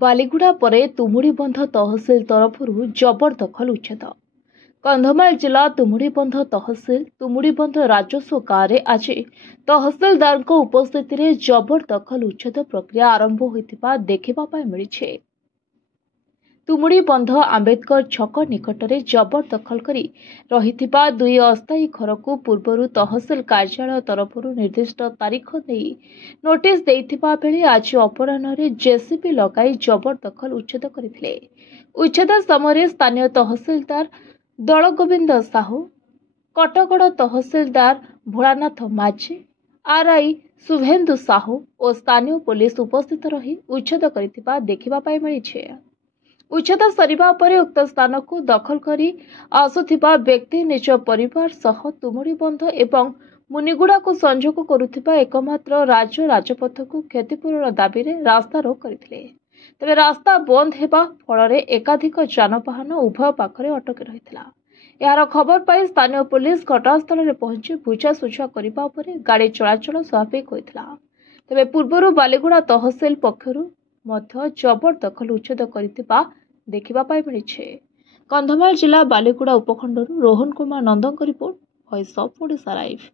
बालीगुड़ा परे तुमुड़ीबंध तहसिल तरफरु जबरदखल उच्छेद। कंधमाल जिला तुमुड़ीबंध तहसिल तुमुड़ीबंध राजस्व गाँव में आज तहसिलदार उपस्थित में जबरदखल उच्छेद प्रक्रिया आरंभ होता देखा मिली। तुमुड़ीबंध आंबेडकर छक निकट में जबरदखल करी रहिथिबा दुई अस्थायी घर को पूर्व तहसिल कार्यालय तरफरु निर्दिष्ट तारीख नहीं नोटिस देइथिबा बेले आज अपराह्न जेसीबी लगाई जबरदखल उच्छेद करथिले। उच्छेद समय स्थानीय तहसिलदार दलगोविंद साहू, कटगड़ तहसिलदार भोलानाथ माझी, आरआई शुभेन्दु साहू और स्थानीय पुलिस उपस्थित रही उच्छेद करथिबा देखिबा पाई मिली। उच्छेद सरिबा परे उक्त स्थान को दखल करी आसुथिबा व्यक्ति निज परिवार सह तुमुड़ीबंध एवं मुनिगुड़ा को संजोग करुथिबा एकमात्र राज्य राजपथ को क्षतिपूरण दाबी रे रास्ता रोक करथिले। तबे रास्ता बंद हेबा फल एकाधिक जानवाहन उभय पाखरे अटकी रहिथिला। यार खबर पाई स्थानीय पुलिस घटनास्थल में पहुंची बुझासुझा करबा परे गाड़ी चलाचल स्वाभाविक होइथिला। तबे पूर्वरु बालीगुड़ा तहसिल पक्षरु मध्य जबरदखल उच्छेद करथिबा देखिबा पाई मिली। कंधमाल जिला बालीगुड़ा उपखंडरू Rohan Kumar Nandan report, voice of Odisha live.